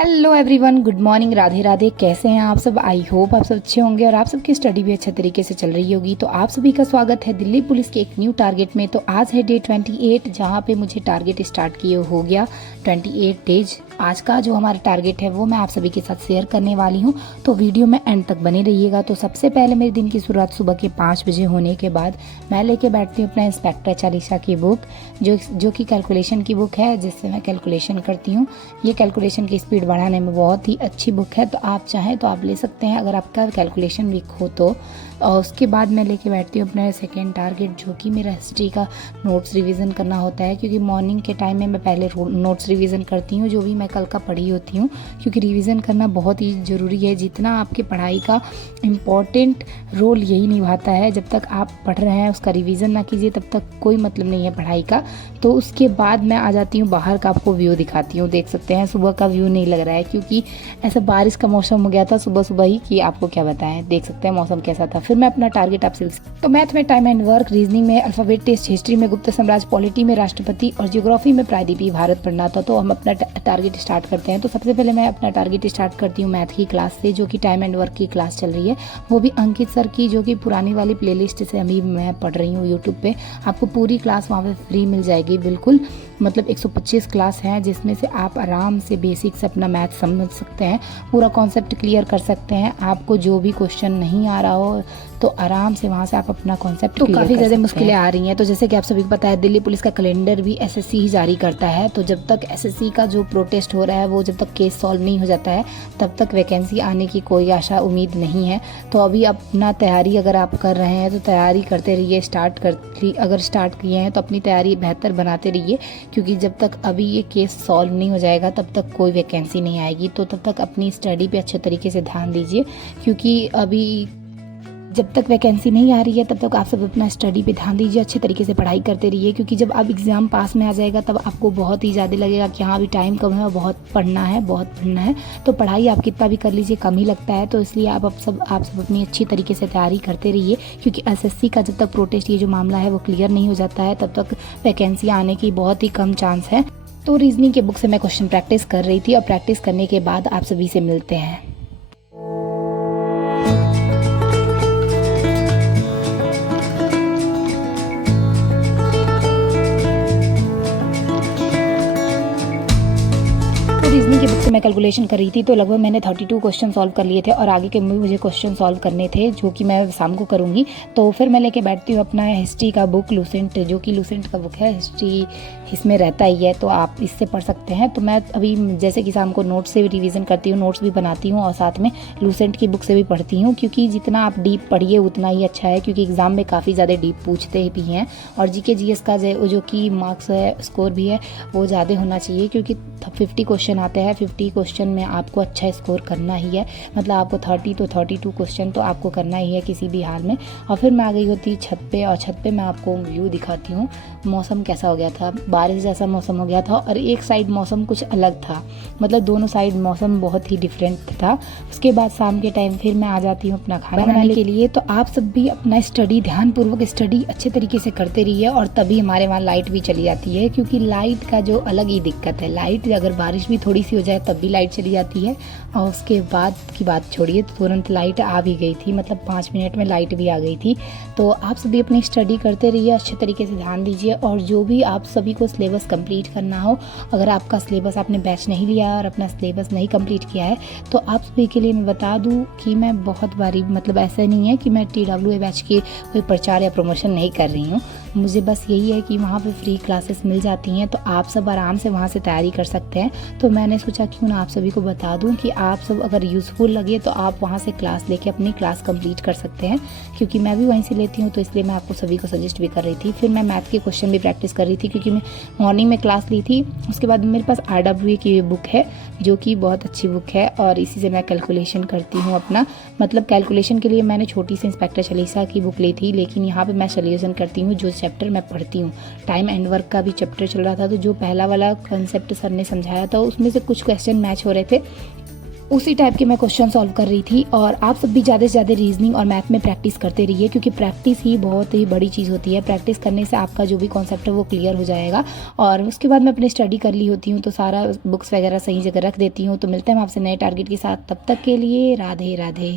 Hello everyone, good morning, Radhe Radhe. कैसे हैं आप सब? आई होप आप सब अच्छे होंगे और आप सबकी स्टडी भी अच्छे तरीके से चल रही होगी। तो आप सभी का स्वागत है दिल्ली पुलिस के एक न्यू टारगेट में। तो आज है डे 28, जहां पे मुझे टारगेट स्टार्ट किए हो गया 28 डेज। आज का जो हमारा टारगेट है वो मैं आप सभी के साथ शेयर करने वाली हूँ, तो वीडियो में एंड तक बने रहिएगा। तो सबसे पहले मेरे दिन की शुरुआत सुबह के 5 बजे होने के बाद मैं लेके बैठती हूँ अपना इंस्पेक्टर चालीसा की बुक, जो कि कैलकुलेशन की बुक है, जिससे मैं कैलकुलेशन करती हूँ। ये कैलकुलेशन की स्पीड बढ़ाने में बहुत ही अच्छी बुक है, तो आप चाहें तो आप ले सकते हैं अगर आपका कैलकुलेशन वीक हो तो। और उसके बाद मैं लेके बैठती हूँ अपना सेकेंड टारगेट, जो कि मेरा हिस्ट्री का नोट्स रिवीजन करना होता है, क्योंकि मॉर्निंग के टाइम में मैं पहले नोट्स रिवीजन करती हूँ जो भी मैं कल का पढ़ी होती हूँ, क्योंकि रिवीजन करना बहुत ही ज़रूरी है। जितना आपके पढ़ाई का इम्पॉर्टेंट रोल यही निभाता है, जब तक आप पढ़ रहे हैं उसका रिवीजन ना कीजिए तब तक कोई मतलब नहीं है पढ़ाई का। तो उसके बाद मैं आ जाती हूँ बाहर का, आपको व्यू दिखाती हूँ। देख सकते हैं सुबह का व्यू नहीं लग रहा है, क्योंकि ऐसा बारिश का मौसम हो गया था सुबह सुबह ही कि आपको क्या बताएं। देख सकते हैं मौसम कैसा था। फिर मैं अपना टारगेट आपसे, तो मैथ में टाइम एंड वर्क, रीजनिंग में अल्फाबेट टेस्ट, हिस्ट्री में गुप्त साम्राज्य, पॉलिटी में राष्ट्रपति और ज्योग्राफी में प्रायद्वीपीय भारत पढ़ना था। तो हम अपना टारगेट स्टार्ट करते हैं। तो सबसे पहले मैं अपना टारगेट स्टार्ट करती हूँ मैथ की क्लास से, जो कि टाइम एंड वर्क की क्लास चल रही है, वो भी अंकित सर की, जो कि पुरानी वाली प्लेलिस्ट से अभी मैं पढ़ रही हूँ यूट्यूब पे। आपको पूरी क्लास वहाँ पे फ्री मिल जाएगी बिल्कुल, मतलब 125 क्लास हैं, जिसमें से आप आराम से बेसिक से अपना मैथ समझ सकते हैं, पूरा कॉन्सेप्ट क्लियर कर सकते हैं। आपको जो भी क्वेश्चन नहीं आ रहा हो तो आराम से वहाँ से आप अपना कॉन्सेप्ट क्लियर कर सकते हैं। काफ़ी ज़्यादा मुश्किलें आ रही हैं। तो जैसे कि आप सभी को पता है, दिल्ली पुलिस का कैलेंडर भी एसएससी ही जारी करता है। तो जब तक एसएससी का जो प्रोटेस्ट हो रहा है, वो जब तक केस सॉल्व नहीं हो जाता है, तब तक वैकेंसी आने की कोई आशा उम्मीद नहीं है। तो अभी अपना तैयारी अगर आप कर रहे हैं तो तैयारी करते रहिए। अगर स्टार्ट किए हैं तो अपनी तैयारी बेहतर बनाते रहिए, क्योंकि जब तक अभी ये केस सॉल्व नहीं हो जाएगा तब तक कोई वैकेंसी नहीं आएगी। तो तब तक अपनी स्टडी पे अच्छे तरीके से ध्यान दीजिए, क्योंकि अभी जब तक वैकेंसी नहीं आ रही है तब तक आप सब अपना स्टडी पे ध्यान दीजिए, अच्छे तरीके से पढ़ाई करते रहिए, क्योंकि जब आप एग्ज़ाम पास में आ जाएगा तब आपको बहुत ही ज़्यादा लगेगा कि हाँ अभी टाइम कम है और बहुत पढ़ना है। तो पढ़ाई आप कितना भी कर लीजिए कम ही लगता है। तो इसलिए आप सब अपनी अच्छी तरीके से तैयारी करते रहिए, क्योंकि एसएससी का जब तक प्रोटेस्ट ये जो मामला है वो क्लियर नहीं हो जाता है तब तक वैकेंसी आने की बहुत ही कम चांस है। तो रीजनिंग के बुक से मैं क्वेश्चन प्रैक्टिस कर रही थी, और प्रैक्टिस करने के बाद आप सभी से मिलते हैं। रीजनिंग की बुक से मैं कैलकुलेशन कर रही थी, तो लगभग मैंने 32 क्वेश्चन सॉल्व कर लिए थे, और आगे के मुझे क्वेश्चन सॉल्व करने थे, जो कि मैं शाम को करूँगी। तो फिर मैं लेके बैठती हूँ अपना हिस्ट्री का बुक, लूसेंट, जो कि लूसेंट का बुक है, हिस्ट्री इसमें रहता ही है, तो आप इससे पढ़ सकते हैं। तो मैं अभी जैसे कि शाम को नोट्स से भी रिवीजन करती हूँ, नोट्स भी बनाती हूँ, और साथ में लूसेंट की बुक से भी पढ़ती हूँ, क्योंकि जितना आप डीप पढ़िए उतना ही अच्छा है, क्योंकि एग्ज़ाम में काफ़ी ज़्यादा डीप पूछते भी हैं। और जीके जीएस का जो कि मार्क्स है, स्कोर भी है, वो ज़्यादा होना चाहिए, क्योंकि 50 क्वेश्चन आते हैं। 50 क्वेश्चन में आपको अच्छा स्कोर करना ही है, मतलब आपको 30 तो 32 क्वेश्चन तो आपको करना ही है किसी भी हाल में। और फिर मैं आ गई होती छत पे, और छत पे मैं आपको व्यू दिखाती हूँ। मौसम कैसा हो गया था, बारिश जैसा मौसम हो गया था, और एक साइड मौसम कुछ अलग था, मतलब दोनों साइड मौसम बहुत ही डिफरेंट था। उसके बाद शाम के टाइम फिर मैं आ जाती हूँ अपना खाना बनाने के लिए। तो आप सब भी अपना स्टडी, ध्यानपूर्वक स्टडी अच्छे तरीके से करते रहिए, और तभी हमारे वहाँ लाइट भी चली जाती है, क्योंकि लाइट का जो अलग ही दिक्कत है। लाइट अगर बारिश भी थोड़ी सी हो जाए तब भी लाइट चली जाती है, और उसके बाद की बात छोड़िए तो तुरंत लाइट आ भी गई थी, मतलब 5 मिनट में लाइट भी आ गई थी। तो आप सभी अपनी स्टडी करते रहिए, अच्छे तरीके से ध्यान दीजिए, और जो भी आप सभी को सिलेबस कंप्लीट करना हो, अगर आपका सिलेबस आपने बैच नहीं लिया और अपना सिलेबस नहीं कंप्लीट किया है, तो आप सभी के लिए मैं बता दूं कि मैं बहुत बारी, मतलब ऐसा नहीं है कि मैं TWA बैच की कोई प्रचार या प्रमोशन नहीं कर रही हूँ। मुझे बस यही है कि वहाँ पे फ्री क्लासेस मिल जाती हैं, तो आप सब आराम से वहाँ से तैयारी कर सकते हैं। तो मैंने सोचा क्यों ना आप सभी को बता दूं कि आप सब अगर यूज़फुल लगे तो आप वहाँ से क्लास लेके अपनी क्लास कंप्लीट कर सकते हैं, क्योंकि मैं भी वहीं से लेती हूँ, तो इसलिए मैं आपको सभी को सजेस्ट भी कर रही थी। फिर मैं मैथ के क्वेश्चन भी प्रैक्टिस कर रही थी, क्योंकि मैं मॉर्निंग में क्लास ली थी। उसके बाद मेरे पास RWA की बुक है, जो कि बहुत अच्छी बुक है, और इसी से मैं कैलकुलेशन करती हूँ अपना, मतलब कैलकुलेशन के लिए मैंने छोटी सी इंस्पेक्टर चालीसा की बुक ली थी, लेकिन यहाँ पर मैं सोल्यूशन करती हूँ जो चैप्टर मैं पढ़ती हूँ। टाइम एंड वर्क का भी चैप्टर चल रहा था, तो जो पहला वाला कॉन्सेप्ट सर ने समझाया था उसमें से कुछ क्वेश्चन मैच हो रहे थे, उसी टाइप के मैं क्वेश्चन सॉल्व कर रही थी। और आप सब भी ज़्यादा से ज़्यादा रीजनिंग और मैथ में प्रैक्टिस करते रहिए, क्योंकि प्रैक्टिस ही बहुत ही बड़ी चीज़ होती है। प्रैक्टिस करने से आपका जो भी कॉन्सेप्ट है वो क्लियर हो जाएगा। और उसके बाद मैं अपनी स्टडी कर ली होती हूँ, तो सारा बुक्स वगैरह सही जगह रख देती हूँ। तो मिलते हैं हम आपसे नए टारगेट के साथ, तब तक के लिए राधे राधे।